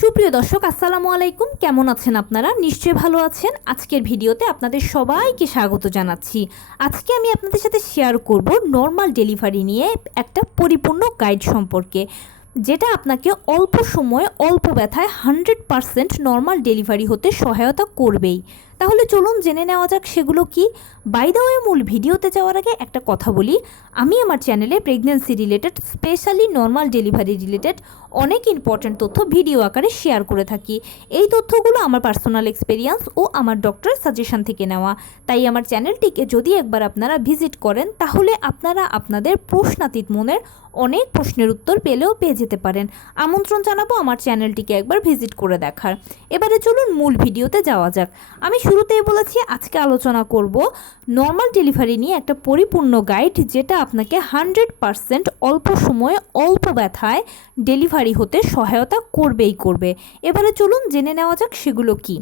সুপ্রিয় দর্শক আসসালামু আলাইকুম, কেমন আছেন আপনারা? নিশ্চয়ই ভালো আছেন। আজকের ভিডিওতে আপনাদের সবাইকে স্বাগত জানাচ্ছি। আজকে আমি আপনাদের সাথে শেয়ার করব নর্মাল ডেলিভারি নিয়ে একটা পরিপূর্ণ গাইড সম্পর্কে, যেটা আপনাকে অল্প সময়ে অল্প ব্যথায় 100% নর্মাল ডেলিভারি হতে সহায়তা করবেই। তাহলে চলুন জেনে নেওয়া যাক সেগুলো কি। বাই দ্য ওয়ে, মূল ভিডিওতে যাওয়ার আগে একটা কথা বলি, আমি আমার চ্যানেলে pregnancy related, specially normal delivery related অনেক ইম্পর্ট্যান্ট তথ্য ভিডিও আকারে শেয়ার করে থাকি। এই তথ্যগুলো আমার পার্সোনাল এক্সপেরিয়েন্স ও আমার ডক্টরের সাজেশন থেকে নেওয়া। তাই আমার চ্যানেলটিকে যদি একবার আপনারা ভিজিট করেন, তাহলে আপনারা আপনাদের প্রশ্নাতীত মনের অনেক প্রশ্নের উত্তর পেয়ে যেতে পারেন। আমন্ত্রণ জানাবো আমার চ্যানেলটিকে একবার ভিজিট করে দেখার। এবারে চলুন মূল ভিডিওতে যাওয়া যাক। আমি শুরুতেই বলেছি আজকে আলোচনা করব নর্মাল ডেলিভারি নিয়ে একটা পরিপূর্ণ গাইড, যেটা আপনাকে 100% অল্প সময়ে অল্প ব্যথায় ডেলিভারি হতে সহায়তা করবে। এবারে চলুন জেনে নেওয়া যাক সেগুলো কি।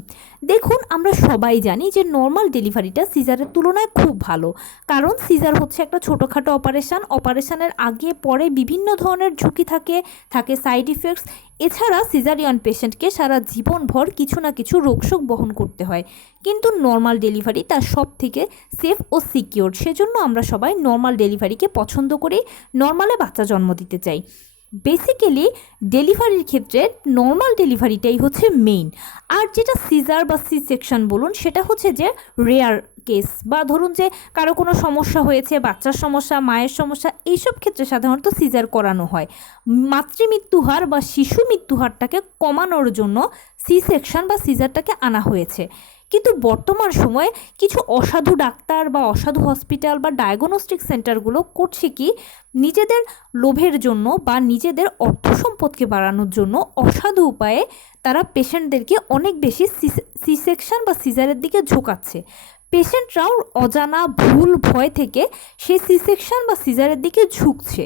দেখুন, আমরা সবাই জানি যে নর্মাল ডেলিভারিটা সিজারের তুলনায় খুব ভালো, কারণ সিজার হচ্ছে একটা ছোটোখাটো অপারেশনের আগে পরে বিভিন্ন ধরনের ঝুঁকি থাকে সাইড ইফেক্টস। এছাড়া সিজারিয়ান পেশেন্টকে সারা জীবনভর কিছু না কিছু রোগশোক বহন করতে হয়, কিন্তু নর্মাল ডেলিভারি তার সব থেকে সেফ ও সিকিওর। সেজন্য আমরা সবাই নর্মাল ডেলিভারিকে পছন্দ করি, নর্মালে বাচ্চা জন্ম দিতে চাই। বেসিক্যালি ডেলিভারির ক্ষেত্রে নর্মাল ডেলিভারিটাই হচ্ছে মেইন। আর যেটা সিজার বা সি সেকশন বলুন, সেটা হচ্ছে যে রেয়ার কেস, বা ধরুন যে কারো কোনো সমস্যা হয়েছে, বাচ্চার সমস্যা, মায়ের সমস্যা, এইসব ক্ষেত্রে সাধারণত সিজার করানো হয়। মাতৃমৃত্যুহার বা শিশু মৃত্যুহারটাকে কমানোর জন্য সি সেকশন বা সিজারটাকে আনা হয়েছে। কিন্তু বর্তমান সময়ে কিছু অসাধু ডাক্তার বা অসাধু হসপিটাল বা ডায়াগনস্টিক সেন্টারগুলো করছে কি, নিজেদের লোভের জন্য বা নিজেদের অর্থ সম্পদকে বাড়ানোর জন্য অসাধু উপায়ে তারা পেশেন্টদেরকে অনেক বেশি সি সেকশন বা সিজারের দিকে ঝোঁকাচ্ছে। পেশেন্টরাও অজানা ভুল ভয় থেকে সেই সি সেকশন বা সিজারের দিকে ঝুঁকছে।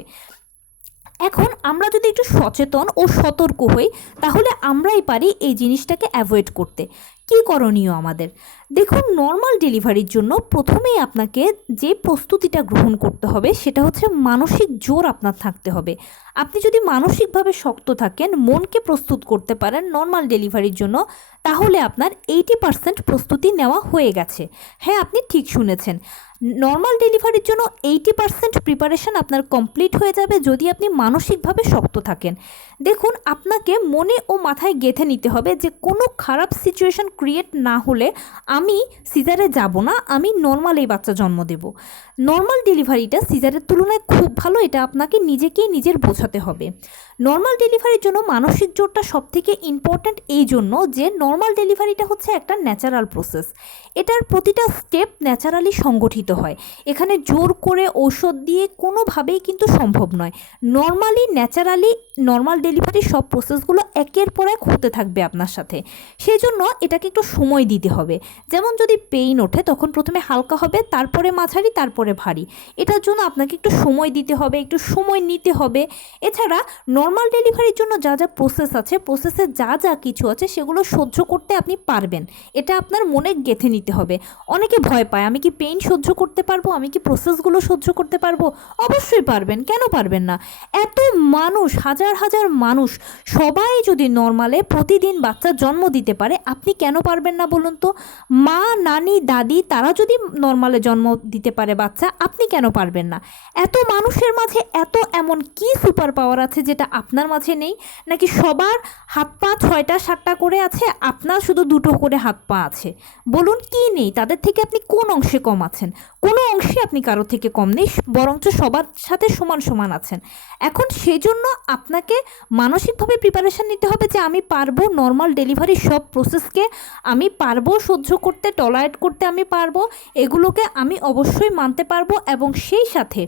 এখন আমরা যদি একটু সচেতন ও সতর্ক হই, তাহলে আমরাই পারি এই জিনিসটাকে অ্যাভয়েড করতে। কী করণীয় আমাদের? দেখুন, নর্মাল ডেলিভারির জন্য প্রথমেই আপনাকে যে প্রস্তুতিটা গ্রহণ করতে হবে সেটা হচ্ছে মানসিক জোর আপনার থাকতে হবে। আপনি যদি মানসিকভাবে শক্ত থাকেন, মনকে প্রস্তুত করতে পারেন নর্মাল ডেলিভারির জন্য, তাহলে আপনার 80% প্রস্তুতি নেওয়া হয়ে গেছে। হ্যাঁ, আপনি ঠিক শুনেছেন, নর্মাল ডেলিভারির জন্য 80% প্রিপারেশন আপনার কমপ্লিট হয়ে যাবে যদি আপনি মানসিকভাবে শক্ত থাকেন। দেখুন, আপনাকে মনে ও মাথায় গেঁথে নিতে হবে যে কোনো খারাপ সিচুয়েশন ক্রিয়েট না হলে আমি সিজারে যাব না, আমি নর্মালেই বাচ্চা জন্ম দেব। নর্মাল ডেলিভারিটা সিজারের তুলনায় খুব ভালো, এটা আপনাকে নিজেকেই নিজের বোঝাতে হবে। নর্মাল ডেলিভারির জন্য মানসিক জোরটা সবথেকে ইম্পর্ট্যান্ট, এই জন্য যে নর্মাল ডেলিভারিটা হচ্ছে একটা ন্যাচারাল প্রসেস। এটার প্রতিটা স্টেপ ন্যাচারালি সংগঠিত হয়। এখানে জোর করে ঔষধ দিয়ে কোনোভাবেই কিন্তু সম্ভব নয়। ন্যাচারালি নর্মাল ডেলিভারির সব প্রসেসগুলো একের পর এক হতে থাকবে আপনার সাথে। সেই জন্য এটাকে একটু সময় দিতে হবে। যেমন যদি পেইন ওঠে, তখন প্রথমে হালকা হবে, তারপরে মাঝারি, তারপরে ভারী। এটার জন্য আপনাকে একটু সময় দিতে হবে, একটু সময় নিতে হবে। এছাড়া নর্মাল ডেলিভারির জন্য যা যা প্রসেস আছে, প্রসেসে যা যা কিছু আছে, সেগুলো সহ্য করতে আপনি পারবেন। এটা আপনার মনে গেঁথে নিতে হবে। অনেকে ভয় পায়, আমি কি পেইন সহ্য করতে পারবো, আমি কি প্রসেসগুলো সহ্য করতে পারবো? অবশ্যই পারবেন, কেন পারবেন না? এত মানুষ, হাজার হাজার মানুষ, সবাই যদি নর্মালে প্রতিদিন বাচ্চা জন্ম দিতে পারে, আপনি কেন পারবেন না বলুন তো? মা, নানি, দাদি, তারা যদি নর্মালে জন্ম দিতে পারে বাচ্চা, আপনি কেন পারবেন না? এত মানুষের মাঝে এমন কি সুপার পাওয়ার আছে যেটা আপনার মাঝে নেই? নাকি সবার হাত পা 6টা 7টা করে আছে, আপনার শুধু 2টো করে হাত পা আছে? বলুন, কি নেই? তাদের থেকে আপনি কোন অংশে কম আছেন? কোনো অংশে আপনি কারো থেকে কম নেই, বরঞ্চ সবার সাথে সমান সমান আছেন। এখন সেজন্য আপনাকে মানসিকভাবে প্রিপারেশন নিতে হবে যে আমি পারবো নর্মাল ডেলিভারির সব প্রসেসকে, আমি পারবো সহ্য করতে, টলারেট করতে আমি পারবো, এগুলোকে আমি অবশ্যই মানতে পারবো, এবং সেই সাথে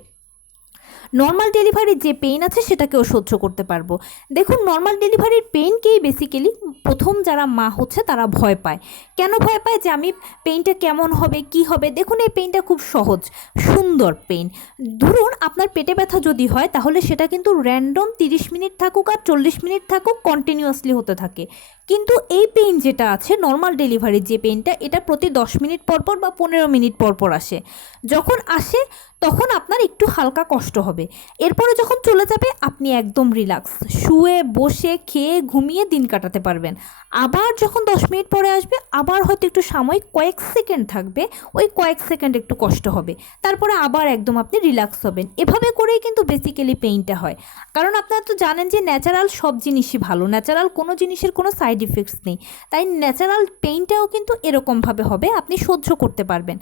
নর্মাল ডেলিভারির যে পেইন আছে সেটাকেও সহ্য করতে পারবো। দেখুন, নর্মাল ডেলিভারির পেইনকেই বেসিক্যালি প্রথম যারা মা হচ্ছে তারা ভয় পায়। কেন ভয় পায়? যে আমি পেইনটা কেমন হবে, কি হবে। দেখুন, এই পেইনটা খুব সহজ, সুন্দর পেইন। ধরুন আপনার পেটে ব্যথা যদি হয়, তাহলে সেটা কিন্তু র্যান্ডম 30 মিনিট থাকুক আর 40 মিনিট থাকুক, কন্টিনিউয়াসলি হতে থাকে। কিন্তু এই পেইন যেটা আছে, নর্মাল ডেলিভারির যে পেইনটা, এটা প্রতি 10 মিনিট পরপর বা 15 মিনিট পরপর আসে। যখন আসে তখন আপনার একটু হালকা কষ্ট হবে। এরপরে যখন চলে যাবে আপনি একদম রিল্যাক্স, শুয়ে বসে খেয়ে ঘুমিয়ে দিন কাটাতে পারবেন। আবার যখন 10 মিনিট পরে আসবে আবার হয়তো একটু সাময়িক কয়েক সেকেন্ড থাকবে, ওই কয়েক সেকেন্ড একটু কষ্ট হবে, তারপরে আবার একদম আপনি রিল্যাক্স হবেন। এভাবে করেই কিন্তু বেসিক্যালি পেইনটা হয়। কারণ আপনারা তো জানেন যে ন্যাচারাল সব জিনিসই ভালো, ন্যাচারাল কোনো জিনিসের কোনো সাইড ইফেক্টস নেই। তাই ন্যাচারাল পেইনটাও কিন্তু এরকমভাবে হবে, আপনি সহ্য করতে পারবেন।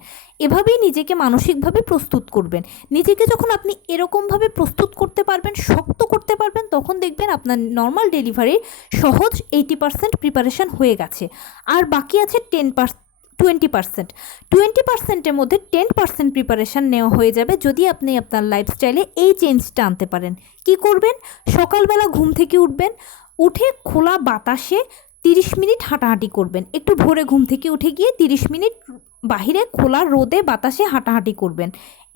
এভাবেই নিজেকে মানসিকভাবে প্রস্তুত করবেন। নিজেকে যখন আপনি এরকমভাবে প্রস্তুত করতে পারবেন, শক্ত করতে পারবেন, তখন দেখবেন আপনার নর্মাল ডেলিভারির সহজ 80% প্রিপারেশান হয়ে গেছে। আর বাকি আছে 20%। মধ্যে 10% প্রিপারেশান নেওয়া হয়ে যাবে যদি আপনি আপনার লাইফস্টাইলে এই চেঞ্জটা আনতে পারেন। কি করবেন? সকালবেলা ঘুম থেকে উঠবেন, উঠে খোলা বাতাসে 30 মিনিট হাঁটাহাঁটি করবেন। একটু ভোরে ঘুম থেকে উঠে গিয়ে 30 মিনিট বাহিরে খোলা রোদে বাতাসে হাঁটাহাঁটি করবেন।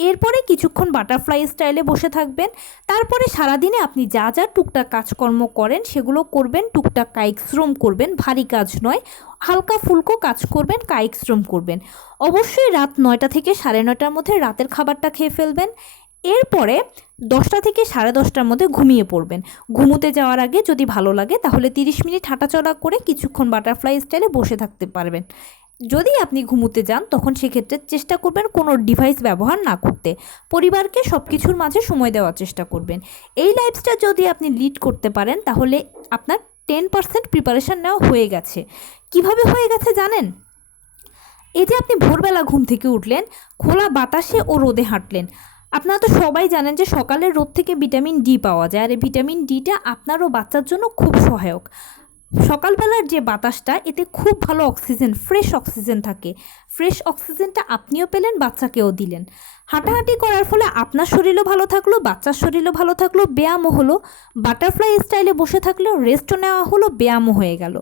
এরপরে কিছুক্ষণ বাটারফ্লাই স্টাইলে বসে থাকবেন। তারপরে সারাদিনে আপনি যা যা টুকটাক কাজকর্ম করেন সেগুলো করবেন, টুকটাক কায়িক শ্রম করবেন, ভারী কাজ নয়, হালকা ফুলকো কাজ করবেন, কায়িক শ্রম করবেন। অবশ্যই রাত 9টা থেকে 9:30টার মধ্যে রাতের খাবারটা খেয়ে ফেলবেন। এরপরে 10টা থেকে 10:30টার মধ্যে ঘুমিয়ে পড়বেন। ঘুমোতে যাওয়ার আগে যদি ভালো লাগে তাহলে 30 মিনিট হাঁটাচলা করে কিছুক্ষণ বাটারফ্লাই স্টাইলে বসে থাকতে পারবেন। যদি আপনি ঘুমোতে যান তখন সেক্ষেত্রে চেষ্টা করবেন কোনো ডিভাইস ব্যবহার না করতে। পরিবারকে সব কিছুর মাঝে সময় দেওয়ার চেষ্টা করবেন। এই লাইফস্টাইল যদি আপনি লিড করতে পারেন তাহলে আপনার 10% প্রিপারেশান নেওয়া হয়ে গেছে। কিভাবে হয়ে গেছে জানেন? এই যে আপনি ভোরবেলা ঘুম থেকে উঠলেন, খোলা বাতাসে ও রোদে হাঁটলেন। আপনারা তো সবাই জানেন যে সকালের রোদ থেকে ভিটামিন ডি পাওয়া যায়, আর এই ভিটামিন ডিটা আপনার ও বাচ্চার জন্য খুব সহায়ক। সকালবেলার যে বাতাসটা, এতে খুব ভালো অক্সিজেন, ফ্রেশ অক্সিজেন থাকে। ফ্রেশ অক্সিজেনটা আপনিও পেলেন, বাচ্চাকেও দিলেন। হাঁটাহাঁটি করার ফলে আপনার শরীরও ভালো থাকলো, বাচ্চার শরীরও ভালো থাকলো, ব্যায়ামও হলো। বাটারফ্লাই স্টাইলে বসে থাকলেও রেস্টও নেওয়া হলো, ব্যায়ামও হয়ে গেল।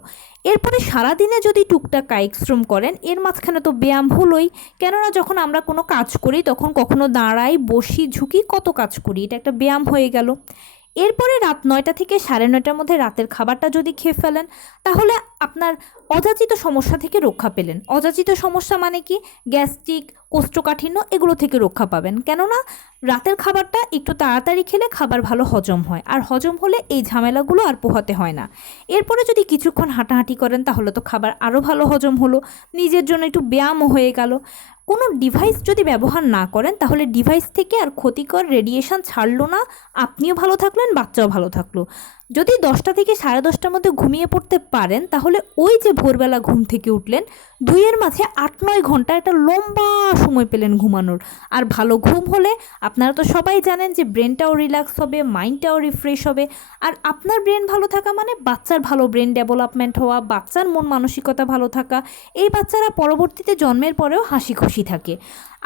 এরপরে সারাদিনে যদি টুকটাক কায়িক শ্রম করেন, এর মাঝখানে তো ব্যায়াম হলোই। কেননা যখন আমরা কোনো কাজ করি তখন কখনো দাঁড়াই, বসি, ঝুঁকি, কত কাজ করি, এটা একটা ব্যায়াম হয়ে গেল। এরপরে রাত 9টা থেকে 9:30টার মধ্যে রাতের খাবারটা যদি খেয়ে ফেলেন তাহলে আপনার অযাচিত সমস্যা থেকে রক্ষা পেলেন। অযাচিত সমস্যা মানে কি? গ্যাস্ট্রিক, কোষ্ঠকাঠিন্য, এগুলো থেকে রক্ষা পাবেন। কেননা রাতের খাবারটা একটু তাড়াতাড়ি খেলে খাবার ভালো হজম হয়, আর হজম হলে এই ঝামেলাগুলো আর পোহাতে হয় না। এরপরে যদি কিছুক্ষণ হাঁটাহাঁটি করেন তাহলে তো খাবার আরও ভালো হজম হলো, নিজের জন্য একটু ব্যায়ামও হয়ে গেল। কোনো ডিভাইস যদি ব্যবহার না করেন তাহলে ডিভাইস থেকে আর ক্ষতিকর রেডিয়েশন ছাড়লো না, আপনিও ভালো থাকলেন, বাচ্চাও ভালো থাকলো। যদি 10টা থেকে 10:30টার মধ্যে ঘুমিয়ে পড়তে পারেন তাহলে ওই যে ভোরবেলা ঘুম থেকে উঠলেন, দুইয়ের মাঝে 8-9 ঘন্টা একটা লম্বা সময় পেলেন ঘুমানোর। আর ভালো ঘুম হলে আপনারা তো সবাই জানেন যে ব্রেনটাও রিল্যাক্স হবে, মাইন্ডটাও রিফ্রেশ হবে। আর আপনার ব্রেন ভালো থাকা মানে বাচ্চার ভালো ব্রেন ডেভেলপমেন্ট হওয়া, বাচ্চার মন মানসিকতা ভালো থাকা। এই বাচ্চারা পরবর্তীতে জন্মের পরেও হাসি খুশি থাকে।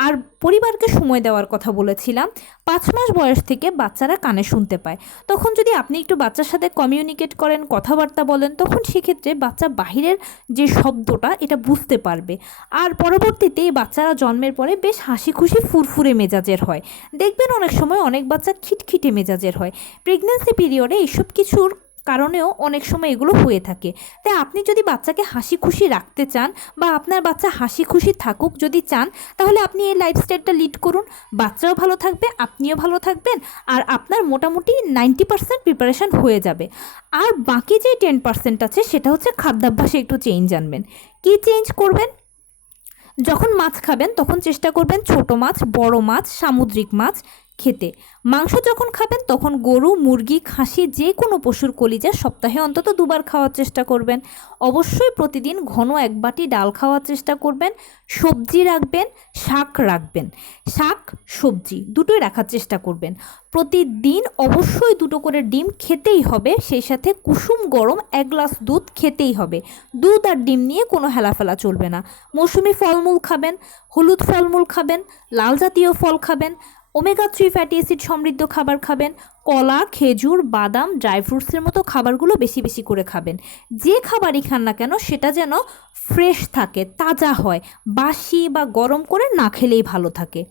আর পরিবারকে সময় দেওয়ার কথা বলেছিলাম, 5 মাস বয়স থেকে বাচ্চারা কানে শুনতে পায়। তখন যদি আপনি একটু বাচ্চার সাথে কমিউনিকেট করেন, কথাবার্তা বলেন, তখন সেক্ষেত্রে বাচ্চা বাহিরের যে শব্দটা এটা বুঝতে পারবে। আর পরবর্তীতে এই বাচ্চারা জন্মের পরে বেশ হাসি খুশি ফুরফুরে মেজাজের হয়। দেখবেন অনেক সময় অনেক বাচ্চা খিটখিটে মেজাজের হয়। প্রেগন্যান্সি পিরিয়ডে এইসব কিছুর কারণেও অনেক সময় এগুলো হয়ে থাকে। তাই আপনি যদি বাচ্চাকে হাসি খুশি রাখতে চান বা আপনার বাচ্চা হাসি খুশি থাকুক যদি চান, তাহলে আপনি এই লাইফস্টাইলটা লিড করুন। বাচ্চাও ভালো থাকবে, আপনিও ভালো থাকবেন, আর আপনার মোটামুটি 90% প্রিপারেশান হয়ে যাবে। আর বাকি যে 10% আছে সেটা হচ্ছে খাদ্যাভ্যাসে একটু চেঞ্জ আনবেন। কী চেঞ্জ করবেন? যখন মাছ খাবেন তখন চেষ্টা করবেন ছোট মাছ, বড় মাছ, সামুদ্রিক মাছ খেতে। মাংস যখন খাবেন তখন গরু, মুরগি, খাসি, যে কোনো পশুর কলিজা সপ্তাহে অন্তত 2বার খাওয়ার চেষ্টা করবেন। অবশ্যই প্রতিদিন ঘন 1 বাটি ডাল খাওয়ার চেষ্টা করবেন। সবজি রাখবেন, শাক রাখবেন। শাক, সবজি দুটোই রাখার চেষ্টা করবেন। প্রতিদিন অবশ্যই 2টো করে ডিম খেতেই হবে, সেই সাথে কুসুম গরম 1 গ্লাস দুধ খেতেই হবে। দুধ আর ডিম নিয়ে কোনো হেলাফেলা চলবে না। মৌসুমি ফলমূল খাবেন, হলুদ ফলমূল খাবেন, লাল জাতীয় ফল খাবেন, ওমেগা 3 ফ্যাটি অ্যাসিড সমৃদ্ধ খাবার খাবেন, কলা, খেজুর, বাদাম, ড্রাই ফ্রুটসের মতো খাবারগুলো বেশি বেশি করে খাবেন। যে খাবারই খান না কেন সেটা যেন ফ্রেশ থাকে, তাজা হয়, বাসি বা গরম করে না খেলেই ভালো থাকে।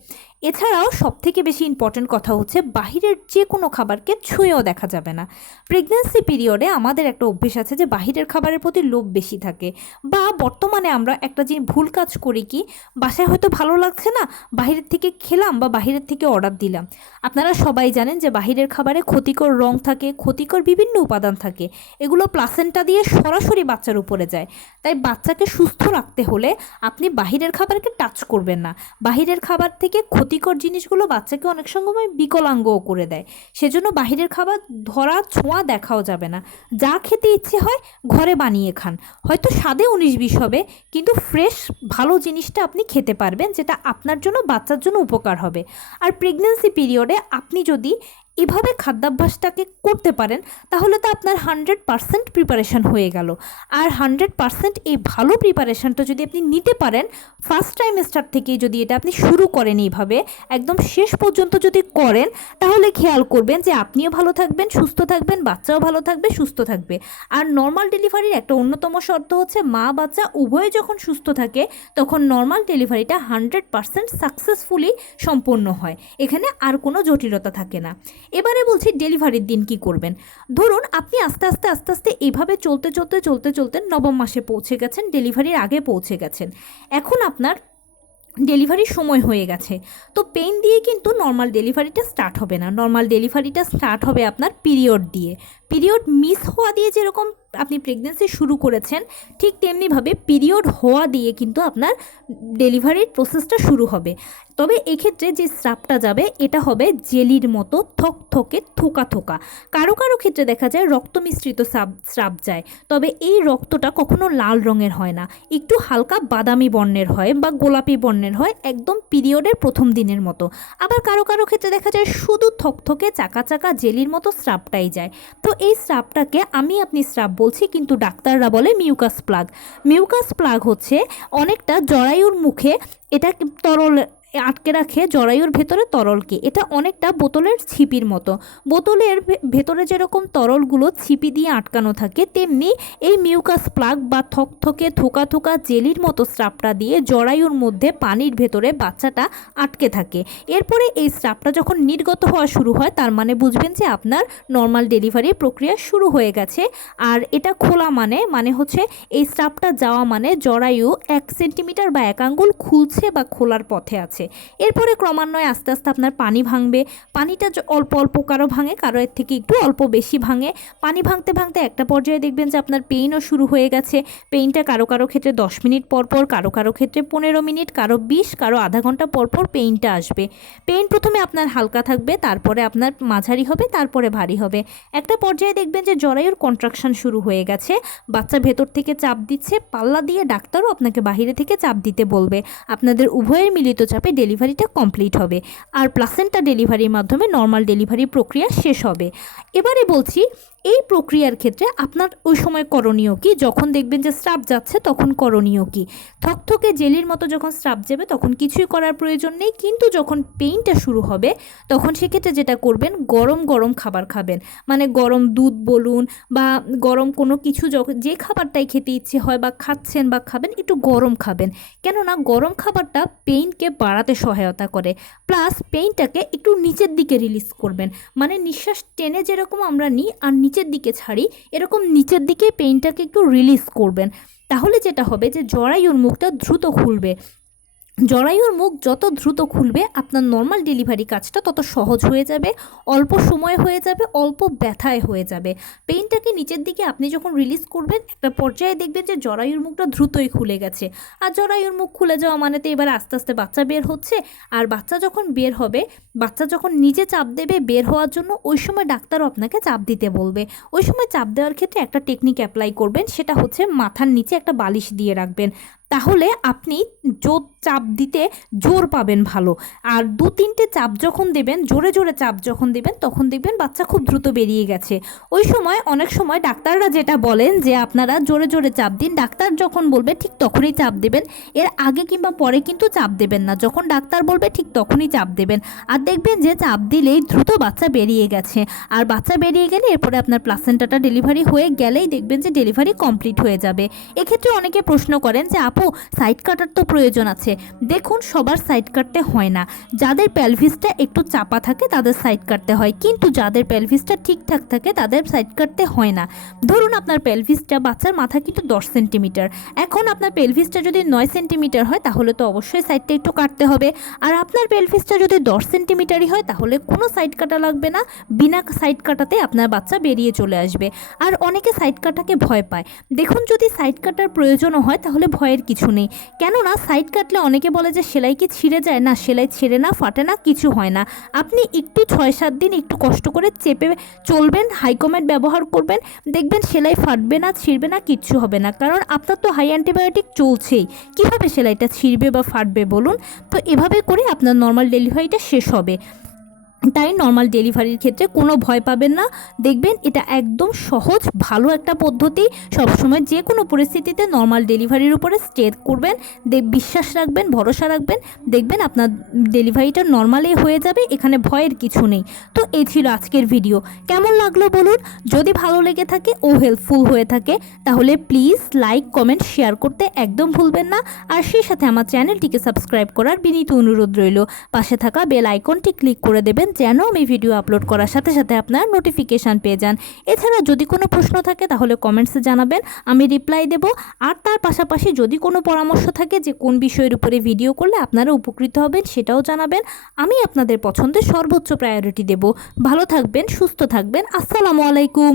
এছাড়াও সবথেকে বেশি ইম্পর্ট্যান্ট কথা হচ্ছে বাহিরের যে কোনো খাবারকে ছুঁয়েও দেখা যাবে না। প্রেগন্যান্সি পিরিয়ডে আমাদের একটা অভ্যেস আছে যে বাহিরের খাবারের প্রতি লোভ বেশি থাকে, বা বর্তমানে আমরা একটা যে ভুল কাজ করি কি, বাসায় হয়তো ভালো লাগছে না, বাহিরের থেকে খেলাম বা বাহিরের থেকে অর্ডার দিলাম। আপনারা সবাই জানেন যে বাহিরের খাবারে ক্ষতিকর রং থাকে, ক্ষতিকর বিভিন্ন উপাদান থাকে, এগুলো প্লাসেন্টা দিয়ে সরাসরি বাচ্চার উপরে যায়। তাই বাচ্চাকে সুস্থ রাখতে হলে আপনি বাহিরের খাবারকে টাচ করবেন না। বাহিরের খাবার থেকে ক্ষতিকর জিনিসগুলো বাচ্চাকে অনেক সময় বিকলাঙ্গও করে দেয়। সেজন্য বাহিরের খাবার ধরা ছোঁয়া দেখাও যাবে না। যা খেতে ইচ্ছে হয় ঘরে বানিয়ে খান। হয়তো স্বাদে 19-20 হবে, কিন্তু ফ্রেশ ভালো জিনিসটা আপনি খেতে পারবেন, যেটা আপনার জন্য বাচ্চার জন্য উপকার হবে। আর প্রেগন্যান্সি পিরিয়ডে আপনি যদি এভাবে খাদ্যাভ্যাসটাকে করতে পারেন তাহলে তো আপনার 100% প্রিপারেশান হয়ে গেল। আর 100% এই ভালো প্রিপারেশানটা যদি আপনি নিতে পারেন, ফার্স্ট ট্রাইমেস্টার থেকেই যদি এটা আপনি শুরু করেন এইভাবে একদম শেষ পর্যন্ত যদি করেন, তাহলে খেয়াল করবেন যে আপনিও ভালো থাকবেন, সুস্থ থাকবেন, বাচ্চাও ভালো থাকবে, সুস্থ থাকবে। আর নর্মাল ডেলিভারির একটা অন্যতম শর্ত হচ্ছে মা বাচ্চা উভয়ে যখন সুস্থ থাকে তখন নর্মাল ডেলিভারিটা 100% সাকসেসফুলি সম্পন্ন হয়। এখানে আর কোনো জটিলতা থাকে না। এবারে বলছি ডেলিভারির দিন কি করবেন। ধরুন আপনি আস্তে আস্তে আস্তে আস্তে এইভাবে চলতে চলতে চলতে চলতে 9ম মাসে পৌঁছে গেছেন, ডেলিভারির আগে পৌঁছে গেছেন। এখন আপনার ডেলিভারির সময় হয়ে গেছে, তো পেইন দিয়ে কিন্তু নর্মাল ডেলিভারিটা স্টার্ট হবে না। নর্মাল ডেলিভারিটা স্টার্ট হবে আপনার পিরিয়ড দিয়ে। পিরিয়ড মিস হওয়া দিয়ে যেরকম আপনি প্রেগনেন্সি শুরু করেছেন, ঠিক তেমনিভাবে পিরিয়ড হওয়া দিয়ে কিন্তু আপনার ডেলিভারির প্রসেসটা শুরু হবে। তবে এক্ষেত্রে যে স্রাবটা যাবে এটা হবে জেলির মতো থকথকে থোকা থোকা। কারো কারো ক্ষেত্রে দেখা যায় রক্ত মিশ্রিত স্রাব যায়, তবে এই রক্তটা কখনো লাল রঙের হয় না, একটু হালকা বাদামি বর্ণের হয় বা গোলাপি বর্ণের হয়, একদম পিরিয়ডের প্রথম দিনের মতো। আবার কারো কারো ক্ষেত্রে দেখা যায় শুধু থকথকে চাকা চাকা জেলির মতো স্রাবটাই যায়। তো এই স্রাবটাকে আপনি স্রাব বলছি, কিন্তু ডাক্তাররা বলে মিউকাস প্লাগ। মিউকাস প্লাগ হচ্ছে অনেকটা জরায়ুর মুখে, এটা তরল আটকে রাখে জরায়ুর ভেতরে তরলকে। এটা অনেকটা বোতলের ছিপির মতো। বোতলের ভেতরে যেরকম তরলগুলো ছিপি দিয়ে আটকানো থাকে, তেমনি এই মিউকাস প্লাগ বা থকথকে থোকা থোকা জেলির মতো স্রাবটা দিয়ে জরায়ুর মধ্যে পানির ভেতরে বাচ্চাটা আটকে থাকে। এরপরে এই স্রাবটা যখন নির্গত হওয়া শুরু হয়, তার মানে বুঝবেন যে আপনার নর্মাল ডেলিভারির প্রক্রিয়া শুরু হয়ে গেছে। আর এটা খোলা মানে হচ্ছে এই স্রাবটা যাওয়া মানে জরায়ু 1 সেন্টিমিটার বা 1 আঙ্গুল খুলছে বা খোলার পথে আছে। এরপরে ক্রমান্বয়ে আস্তে আস্তে আপনার পানি ভাঙবে। পানিটা অল্প অল্প কারো ভাঙে, কারো এর থেকে একটু অল্প বেশি ভাঙে। পানি ভাঙতে ভাঙতে একটা পর্যায়ে দেখবেন যে আপনার পেইনও শুরু হয়ে গেছে। পেইনটা কারো কারো ক্ষেত্রে 10 মিনিট পর পর, কারো কারো ক্ষেত্রে 15 মিনিট, কারো 20, কারো আধা ঘন্টা পর পর পেইনটা আসবে। পেইন প্রথমে আপনার হালকা থাকবে, তারপরে আপনার মাঝারি হবে, তারপরে ভারী হবে। একটা পর্যায়ে দেখবেন যে জরায়ুর কন্ট্রাকশন শুরু হয়ে গেছে, বাচ্চা ভেতর থেকে চাপ দিচ্ছে, পাল্লা দিয়ে ডাক্তারও আপনাকে বাইরে থেকে চাপ দিতে বলবে। আপনাদের উভয়ের মিলিত চাপে ডেলিভারিটা কমপ্লিট হবে, আর প্লাসেন্টা ডেলিভারির মাধ্যমে নর্মাল ডেলিভারি প্রক্রিয়া শেষ হবে। এবারে বলছি এই প্রক্রিয়ার ক্ষেত্রে আপনার ওই সময় করণীয় কি, যখন দেখবেন যে স্রাব যাচ্ছে তখন করণীয় কি। থকথকে জেলির মতো যখন স্রাব যাবে তখন কিছুই করার প্রয়োজন নেই, কিন্তু যখন পেইনটা শুরু হবে তখন সেক্ষেত্রে যেটা করবেন, গরম গরম খাবার খাবেন। মানে গরম দুধ বলুন বা গরম কোনো কিছু, যখন যে খাবারটাই খেতে ইচ্ছে হয় বা খাচ্ছেন বা খাবেন, একটু গরম খাবেন। কেননা গরম খাবারটা পেইনকে বাড়াতে সহায়তা করে, প্লাস পেইনটাকে একটু নিচের দিকে রিলিজ করবেন। মানে নিঃশ্বাস টেনে যেরকম আমরা নিই আর নিচের দিকে ছাড়ি, এরকম নিচের দিকে পেইনটাকে একটু রিলিজ করবেন। তাহলে যেটা হবে যে জরায়ুর মুখটা দ্রুত খুলবে। জরায়ুর মুখ যত দ্রুত খুলবে আপনার নর্মাল ডেলিভারি কাজটা তত সহজ হয়ে যাবে, অল্প সময় হয়ে যাবে, অল্প ব্যথায় হয়ে যাবে। পেইনটাকে নিচের দিকে আপনি যখন রিলিজ করবেন, একটা পর্যায়ে দেখবেন যে জরায়ুর মুখটা দ্রুতই খুলে গেছে। আর জরায়ুর মুখ খুলে যাওয়া মানে তো এবার আস্তে আস্তে বাচ্চা বের হচ্ছে। আর বাচ্চা যখন বের হবে, বাচ্চা যখন নিজে চাপ দেবে বের হওয়ার জন্য, ওই সময় ডাক্তারও আপনাকে চাপ দিতে বলবে। ওই সময় চাপ দেওয়ার ক্ষেত্রে একটা টেকনিক অ্যাপ্লাই করবেন, সেটা হচ্ছে মাথার নিচে একটা বালিশ দিয়ে রাখবেন। তাহলে আপনি জোর চাপ দিতে জোর পাবেন ভালো। আর 2-3টে চাপ যখন দেবেন, জোরে জোরে চাপ যখন দেবেন, তখন দেখবেন বাচ্চা খুব দ্রুত বেরিয়ে গেছে। ওই সময় অনেক সময় ডাক্তাররা যেটা বলেন যে আপনারা জোরে জোরে চাপ দিন, ডাক্তার যখন বলবে ঠিক তখনই চাপ দেবেন, এর আগে কিংবা পরে কিন্তু চাপ দেবেন না। যখন ডাক্তার বলবে ঠিক তখনই চাপ দেবেন। আর দেখবেন যে চাপ দিলেই দ্রুত বাচ্চা বেরিয়ে গেছে। আর বাচ্চা বেরিয়ে গেলে এরপরে আপনার প্লাসেন্টাটা ডেলিভারি হয়ে গেলেই দেখবেন যে ডেলিভারি কমপ্লিট হয়ে যাবে। এক্ষেত্রে অনেকে প্রশ্ন করেন যে আপু সাইড কাটার তো প্রয়োজন আছে। দেখুন, সবার সাইড কাটতে হয় না। যাদের পেলভিসটা একটু চাপা থাকে তাদের সাইড কাটতে হয়, কিন্তু যাদের পেলভিসটা ঠিকঠাক থাকে তাদের সাইড কাটতে হয় না। ধরুন আপনার পেলভিসটা, বাচ্চার মাথা কিন্তু 10 সেন্টিমিটার, এখন আপনার পেলভিসটা যদি 9 সেন্টিমিটার হয় তাহলে তো অবশ্যই সাইডটা একটু কাটতে হবে। আর আপনার পেলভিসটা যদি 10 সেন্টিমিটারই হয় তাহলে কোনো সাইড কাটা লাগবে না, বিনা সাইড কাটাতে আপনার বাচ্চা বেরিয়ে চলে আসবে। আর অনেকে সাইড কাটাকে ভয় পায়। দেখুন, যদি সাইড কাটার প্রয়োজনও হয় তাহলে ভয়ের কিছু নেই। কেননা সাইড কাটলে অনেকে বলে যে সেলাই কি ছিঁড়ে যায়? না, সেলাই ছেড়ে না, ফাটে না, কিছু হয় না। আপনি একটু 6-7 দিন একটু কষ্ট করে চেপে চলবেন, হাইকমেট ব্যবহার করবেন, দেখবেন সেলাই ফাটবে না, ছিঁড়বে না, কিচ্ছু হবে না। কারণ আপনার তো হাই অ্যান্টিবায়োটিক চলছেই, কীভাবে সেলাইটা ছিঁড়বে বা ফাটবে বলুন? তো এভাবে করে আপনার নর্মাল ডেলিভারিটা শেষ হবে। তাই নর্মাল ডেলিভারির ক্ষেত্রে কোনো ভয় পাবেন না। দেখবেন এটা একদম সহজ ভালো একটা পদ্ধতি। সবসময় যে কোনো পরিস্থিতিতে নর্মাল ডেলিভারির উপরে স্টে করবেন, বিশ্বাস রাখবেন, ভরসা রাখবেন, দেখবেন আপনার ডেলিভারিটা নর্মালি হয়ে যাবে, এখানে ভয়ের কিছু নেই। তো এই ছিল আজকের ভিডিও। কেমন লাগলো বলুন? যদি ভালো লেগে থাকে ও হেল্পফুল হয়ে থাকে তাহলে প্লিজ লাইক, কমেন্ট, শেয়ার করতে একদম ভুলবেন না। আর সেই সাথে আমার চ্যানেলটিকে সাবস্ক্রাইব করার বিনীত অনুরোধ রইল। পাশে থাকা বেল আইকনটি ক্লিক করে দেবেন যেন আমি ভিডিও আপলোড করার সাথে সাথে আপনার নোটিফিকেশান পেয়ে যান। এছাড়া যদি কোনো প্রশ্ন থাকে তাহলে কমেন্টসে জানাবেন, আমি রিপ্লাই দেব। আর তার পাশাপাশি যদি কোনো পরামর্শ থাকে যে কোন বিষয়ের উপরে ভিডিও করলে আপনারা উপকৃত হবেন সেটাও জানাবেন। আমি আপনাদের পছন্দের সর্বোচ্চ প্রায়োরিটি দেব। ভালো থাকবেন, সুস্থ থাকবেন। আসসালামু আলাইকুম।